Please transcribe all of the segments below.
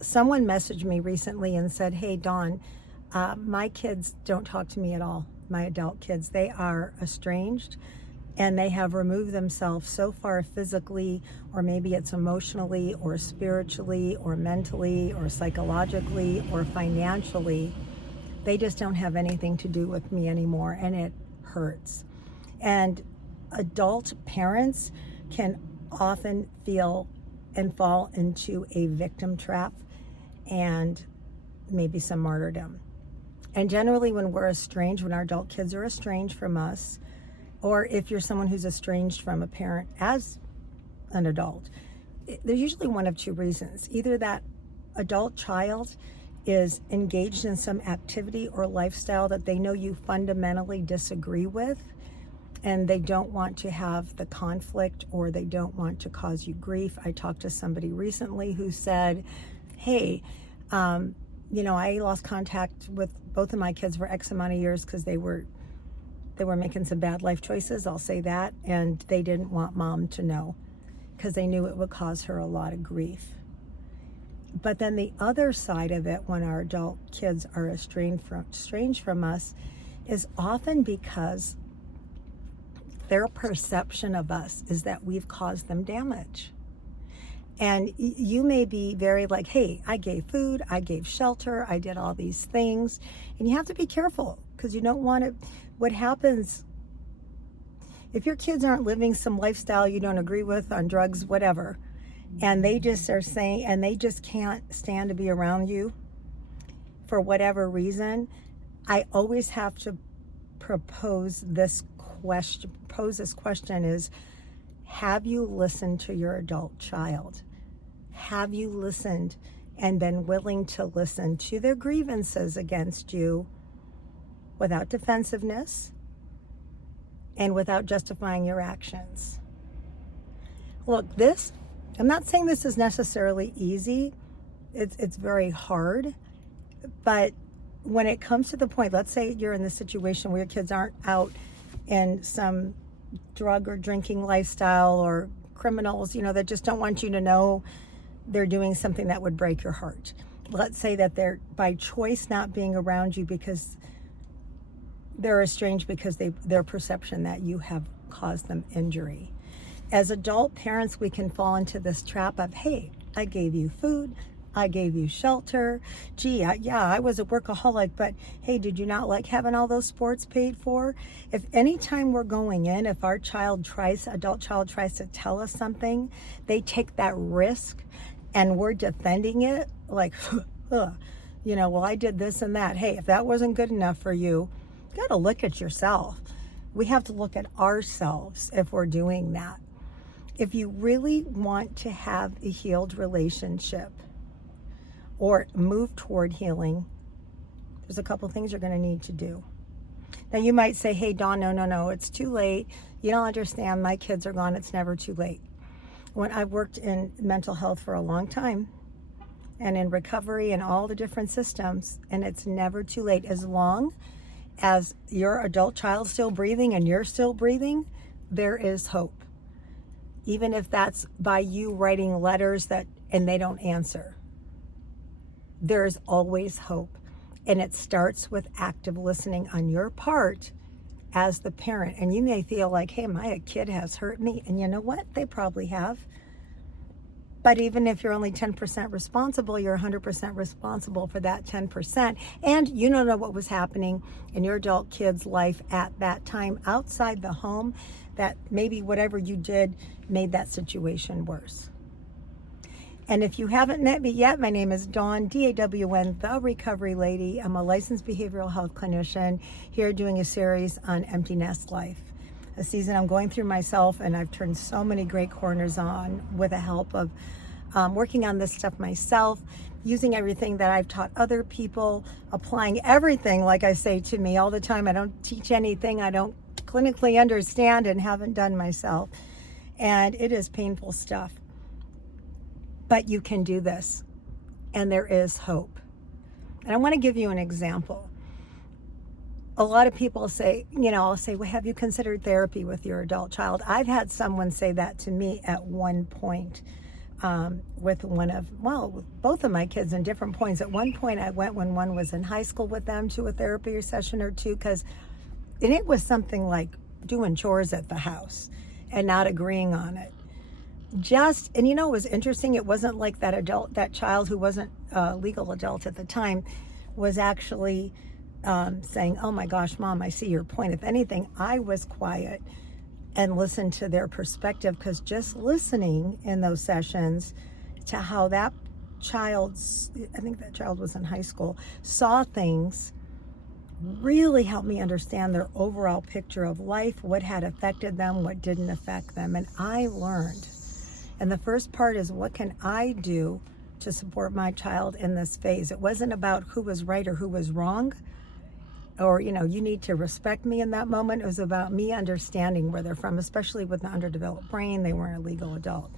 someone messaged me recently and said, hey, Dawn, my kids don't talk to me at all. My adult kids, they are estranged and they have removed themselves so far physically, or maybe it's emotionally or spiritually or mentally or psychologically or financially. They just don't have anything to do with me anymore, and it hurts. And adult parents can often feel and fall into a victim trap and maybe some martyrdom. And generally, when we're estranged, when our adult kids are estranged from us, or if you're someone who's estranged from a parent as an adult, there's usually one of two reasons. Either that adult child is engaged in some activity or lifestyle that they know you fundamentally disagree with, and they don't want to have the conflict, or they don't want to cause you grief. I talked to somebody recently who said, hey, I lost contact with both of my kids for X amount of years because they were making some bad life choices, I'll say that, and they didn't want mom to know because they knew it would cause her a lot of grief. But then the other side of it, when our adult kids are estranged from us, is often because their perception of us is that we've caused them damage. And you may be very like, hey, I gave food, I gave shelter, I did all these things. And you have to be careful, because you don't want to, what happens if your kids aren't living some lifestyle you don't agree with, on drugs, whatever, and they just are saying, and they just can't stand to be around you for whatever reason, I always have to pose this question is, have you listened to your adult child? Have you listened and been willing to listen to their grievances against you without defensiveness and without justifying your actions? Look, I'm not saying this is necessarily easy. It's very hard. But when it comes to the point, let's say you're in this situation where your kids aren't out in some drug or drinking lifestyle, or criminals, that just don't want you to know they're doing something that would break your heart. Let's say that they're by choice not being around you because they're estranged because their perception that you have caused them injury. As adult parents, we can fall into this trap of, hey, I gave you food, I gave you shelter. Gee, I was a workaholic, but hey, did you not like having all those sports paid for? If anytime we're going in, if our adult child tries to tell us something, they take that risk and we're defending it like, well, I did this and that. Hey, if that wasn't good enough for you, you got to look at yourself. We have to look at ourselves if we're doing that. If you really want to have a healed relationship, or move toward healing, there's a couple things you're going to need to do. Now, you might say, hey, Dawn, no, it's too late. You don't understand. My kids are gone. It's never too late. When I worked in mental health for a long time, and in recovery and all the different systems, and it's never too late. As long as your adult child's still breathing and you're still breathing, there is hope. Even if that's by you writing letters and they don't answer. There is always hope. And it starts with active listening on your part as the parent. And you may feel like, hey, my kid has hurt me. And you know what? They probably have. But even if you're only 10% responsible, you're 100% responsible for that 10%. And you don't know what was happening in your adult kid's life at that time outside the home, that maybe whatever you did made that situation worse. And if you haven't met me yet, my name is Dawn, D-A-W-N, The Recovery Lady. I'm a licensed behavioral health clinician here doing a series on empty nest life. A season I'm going through myself, and I've turned so many great corners on with the help of working on this stuff myself, using everything that I've taught other people, applying everything, like I say to me all the time. I don't teach anything I don't clinically understand and haven't done myself. And it is painful stuff. But you can do this, and there is hope. And I want to give you an example. A lot of people say, I'll say, well, have you considered therapy with your adult child? I've had someone say that to me at one point. with with both of my kids in different points. At one point, I went when one was in high school with them to a therapy session or two, and it was something like doing chores at the house and not agreeing on it. And it was interesting. It wasn't like that child who wasn't a legal adult at the time was actually saying, "Oh my gosh, Mom, I see your point." If anything, I was quiet and listened to their perspective, because just listening in those sessions to how that I think that child was in high school, saw things, really helped me understand their overall picture of life, what had affected them, what didn't affect them. And I learned. And the first part is, what can I do to support my child in this phase? It wasn't about who was right or who was wrong, or, you need to respect me in that moment. It was about me understanding where they're from, especially with the underdeveloped brain. They weren't a legal adult.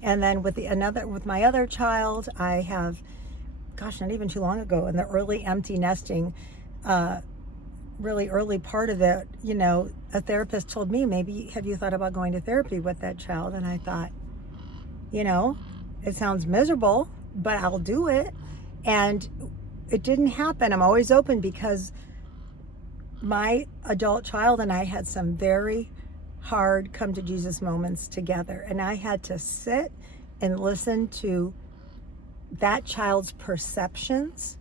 And then with my other child, I have, not even too long ago, in the early empty nesting, really early part of it, a therapist told me, maybe, have you thought about going to therapy with that child? And I thought, it sounds miserable, but I'll do it. And it didn't happen. I'm always open, because my adult child and I had some very hard come to Jesus moments together. And I had to sit and listen to that child's perceptions,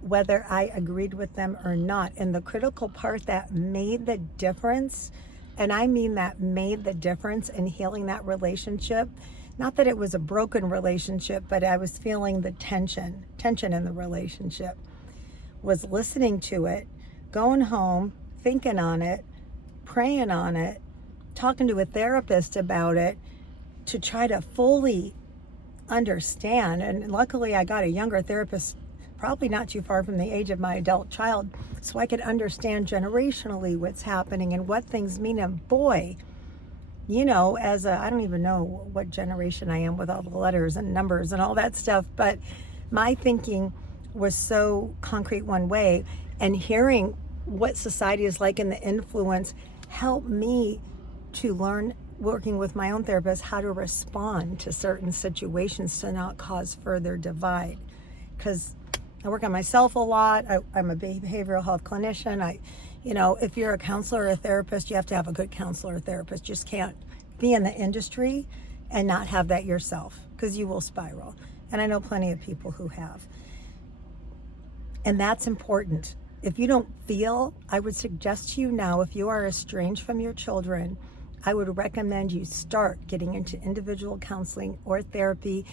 whether I agreed with them or not. And the critical part that made the difference, and I mean that made the difference in healing that relationship, not that it was a broken relationship, but I was feeling the tension in the relationship, was listening to it, going home, thinking on it, praying on it, talking to a therapist about it to try to fully understand. And luckily I got a younger therapist, probably not too far from the age of my adult child, so I could understand generationally what's happening and what things mean. And boy, I don't even know what generation I am with all the letters and numbers and all that stuff, but my thinking was so concrete one way, and hearing what society is like and the influence helped me to learn, working with my own therapist, how to respond to certain situations to not cause further divide. Because I work on myself a lot. I'm a behavioral health clinician. If you're a counselor or a therapist, you have to have a good counselor or therapist. You just can't be in the industry and not have that yourself, because you will spiral. And I know plenty of people who have. And that's important. If you don't feel, I would suggest to you now, if you are estranged from your children, I would recommend you start getting into individual counseling or therapy.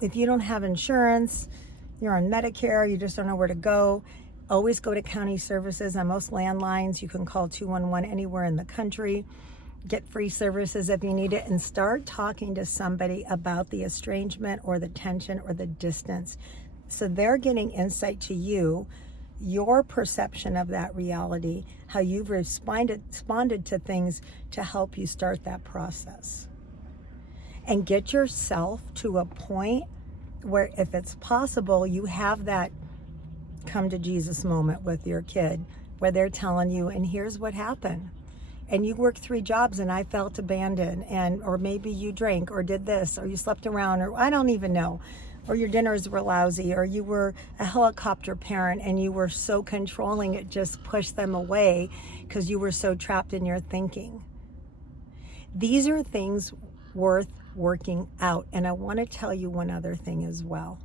If you don't have insurance, you're on Medicare, you just don't know where to go, always go to county services. On most landlines, you can call 211 anywhere in the country, get free services if you need it, and start talking to somebody about the estrangement or the tension or the distance. So they're getting insight to you, your perception of that reality, how you've responded to things to help you start that process. And get yourself to a point where, if it's possible, you have that come to Jesus moment with your kid, where they're telling you, and here's what happened. And you worked 3 jobs and I felt abandoned, or maybe you drank or did this, or you slept around, or I don't even know, or your dinners were lousy, or you were a helicopter parent and you were so controlling it just pushed them away because you were so trapped in your thinking. These are things worth working out. And I want to tell you one other thing as well.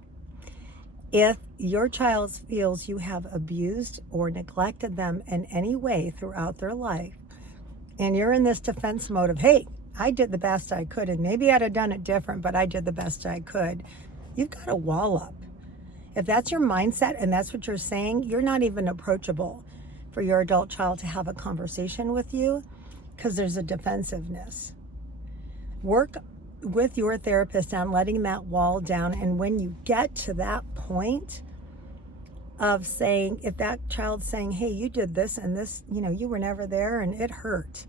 If your child feels you have abused or neglected them in any way throughout their life, and you're in this defense mode of, hey, I did the best I could, and maybe I'd have done it different, but I did the best I could, you've got a wall up. If that's your mindset and that's what you're saying, you're not even approachable for your adult child to have a conversation with you, because there's a defensiveness. Work with your therapist on letting that wall down. And when you get to that point of saying, if that child's saying, hey, you did this and this, you were never there and it hurt.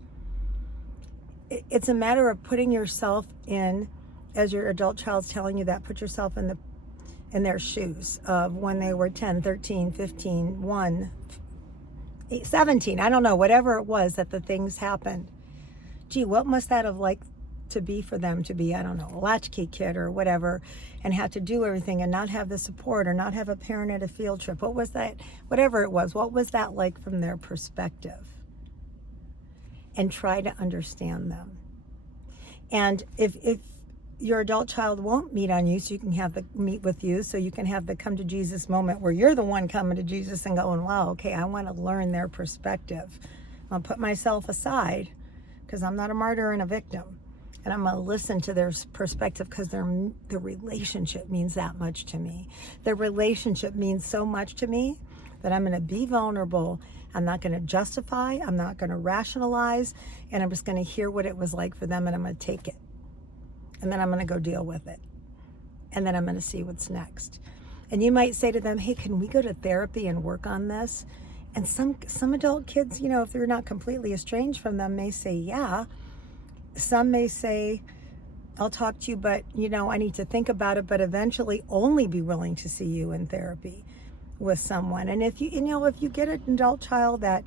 It's a matter of putting yourself in, as your adult child's telling you that, put yourself in their shoes of when they were 10, 13, 15, 1, 17, I don't know, whatever it was that the things happened. Gee, what must that have like to be for them to be, I don't know, a latchkey kid or whatever, and had to do everything and not have the support or not have a parent at a field trip. What was that? Whatever it was, what was that like from their perspective? And try to understand them. And if your adult child won't meet on you, so you can have the meet with you, so you can have the come to Jesus moment where you're the one coming to Jesus and going, wow, okay, I want to learn their perspective. I'll put myself aside because I'm not a martyr and a victim. And I'm going to listen to their perspective because the relationship means that much to me. The relationship means so much to me that I'm going to be vulnerable. I'm not going to justify. I'm not going to rationalize. And I'm just going to hear what it was like for them, and I'm going to take it. And then I'm going to go deal with it. And then I'm going to see what's next. And you might say to them, hey, can we go to therapy and work on this? And some adult kids, you know, if they're not completely estranged from them, may say, yeah. Some may say, I'll talk to you, but, you know, I need to think about it, but eventually only be willing to see you in therapy with someone. And if if you get an adult child that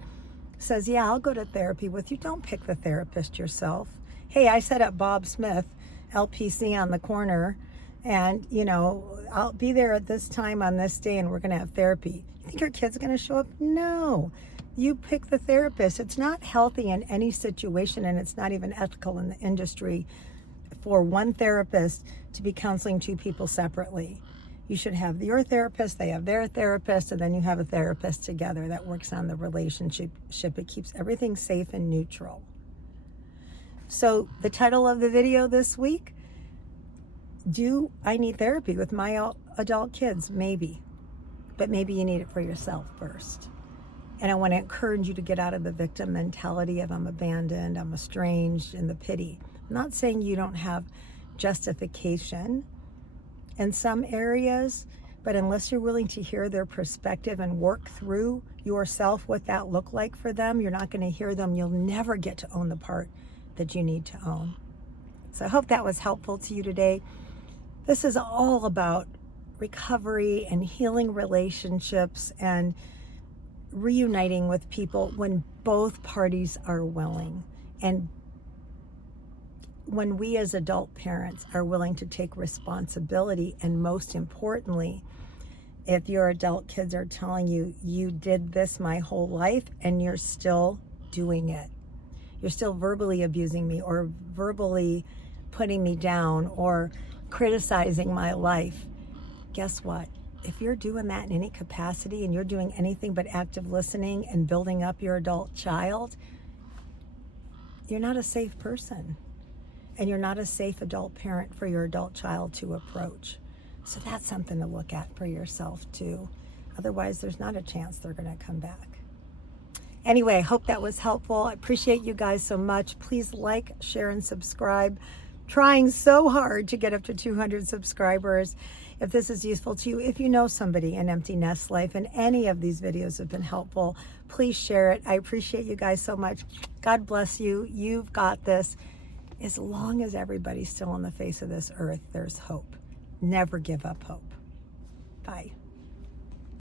says, yeah, I'll go to therapy with you, don't pick the therapist yourself. Hey, I set up Bob Smith, LPC, on the corner, and, you know, I'll be there at this time on this day and we're going to have therapy. You think your kid's going to show up? No. You pick the therapist. It's not healthy in any situation, and it's not even ethical in the industry for one therapist to be counseling two people separately. You should have your therapist, they have their therapist, and then you have a therapist together that works on the relationship. It keeps everything safe and neutral. So the title of the video this week, do I need therapy with my adult kids? Maybe. But maybe you need it for yourself first. And I want to encourage you to get out of the victim mentality of I'm abandoned, I'm estranged, and the pity. I'm not saying you don't have justification in some areas, but unless you're willing to hear their perspective and work through yourself what that looked like for them, you're not going to hear them. You'll never get to own the part that you need to own. So I hope that was helpful to you today. This is all about recovery and healing relationships and reuniting with people when both parties are willing, and when we as adult parents are willing to take responsibility. And most importantly, if your adult kids are telling you, you did this my whole life and you're still doing it, you're still verbally abusing me or verbally putting me down or criticizing my life, guess what? If you're doing that in any capacity and you're doing anything but active listening and building up your adult child, you're not a safe person. And you're not a safe adult parent for your adult child to approach. So that's something to look at for yourself too. Otherwise, there's not a chance they're going to come back. Anyway, I hope that was helpful. I appreciate you guys so much. Please like, share, and subscribe. Trying so hard to get up to 200 subscribers. If this is useful to you, if you know somebody in empty nest life and any of these videos have been helpful, please share it. I appreciate you guys so much. God bless you. You've got this. As long as everybody's still on the face of this earth, there's hope. Never give up hope. Bye.